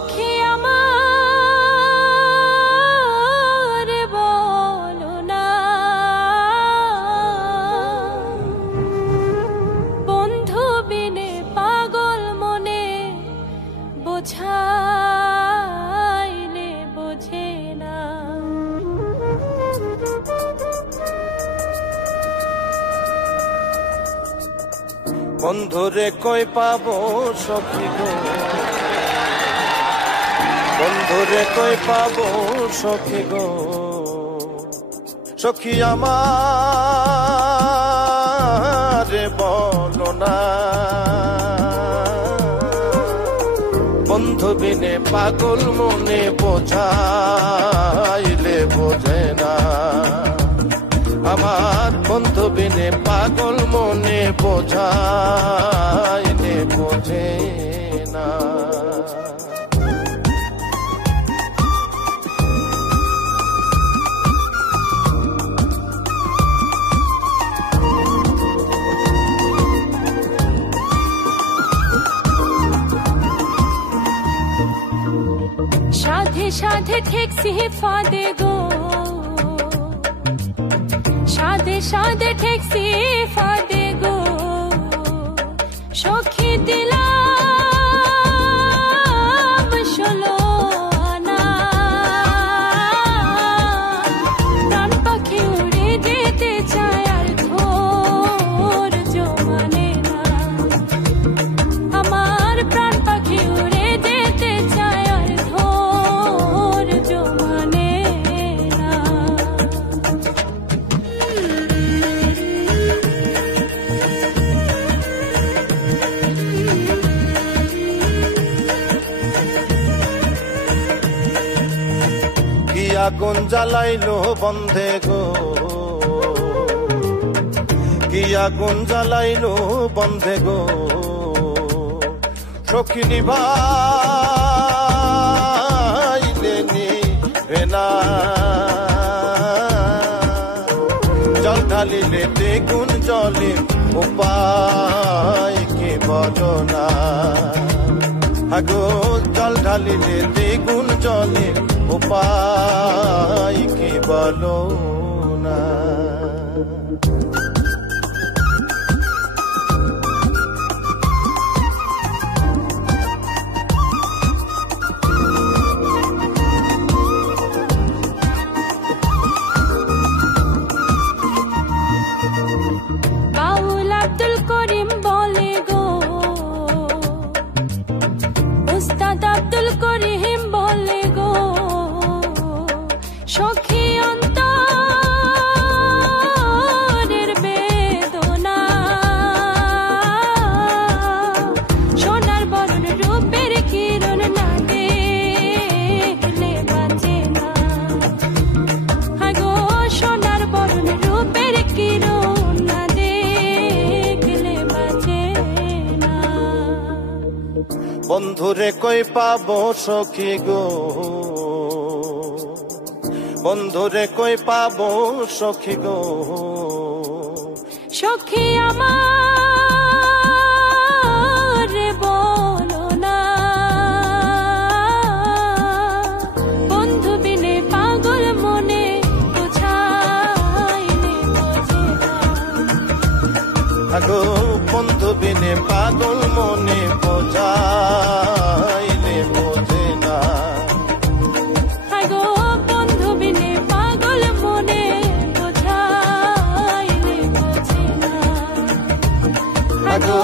সখী আমার বলো না, বন্ধু বিনে পাগল মনে বোঝাইলে বোঝে না। বন্ধুরে কই পাবো সখী গো, বন্ধুরে কই পাবো সখী গো, সখী আমার বলো না, বন্ধু বিনে পাগল মনে বোঝাইলে বোঝে না। আমার বন্ধু বিনে পাগল মনে বোঝাইলে বোঝে না। সাধে সাধে ঠেকছি ফাঁদে গো, সাধে সাধে ঠেকছি ফাঁদে গো, সখী দিলাম 16 আনা, প্রাণ পাখি উড়ে যেতে চায় আর ধৈর্য মানে না। আমার প্রাণ পাখি উড়ে যেতে চায় আর ধৈর্য মানে না। কি আগুন জ্বালাইলো বন্ধে গো, কি আগুন জ্বালাইলো বন্ধে গো, সখী নিভাইলে নিভে না। জল ঢালিলে দ্বিগুণ জলে উপায় কি বলো না। আগো জল ঢালিলে দ্বিগুণ জলে উপায় কি বলো না। বাউল আব্দুল করিম বলে গো, উস্তাদ আব্দুল করিম বলে গো, সখী অন্তরের বেদনা, সোনার বরণ রূপের কিরণ না দেখলে বাঁচে না। আগো সোনার বরণ রূপের কিরণ না দেখলে বাঁচে না। বন্ধুরে কই পাবো সখী গো, বন্ধুরে কই পাবো সখী গো, সখী আমার বলো না, বন্ধু বিনে পাগল মনে বোঝাইলে বোঝে না। আগো বন্ধু বিনে পাগল মনে বোঝাইলে বোঝে না। আগো বন্ধু বিনে পাগল মনে বোঝাইলে বোঝে না। আগো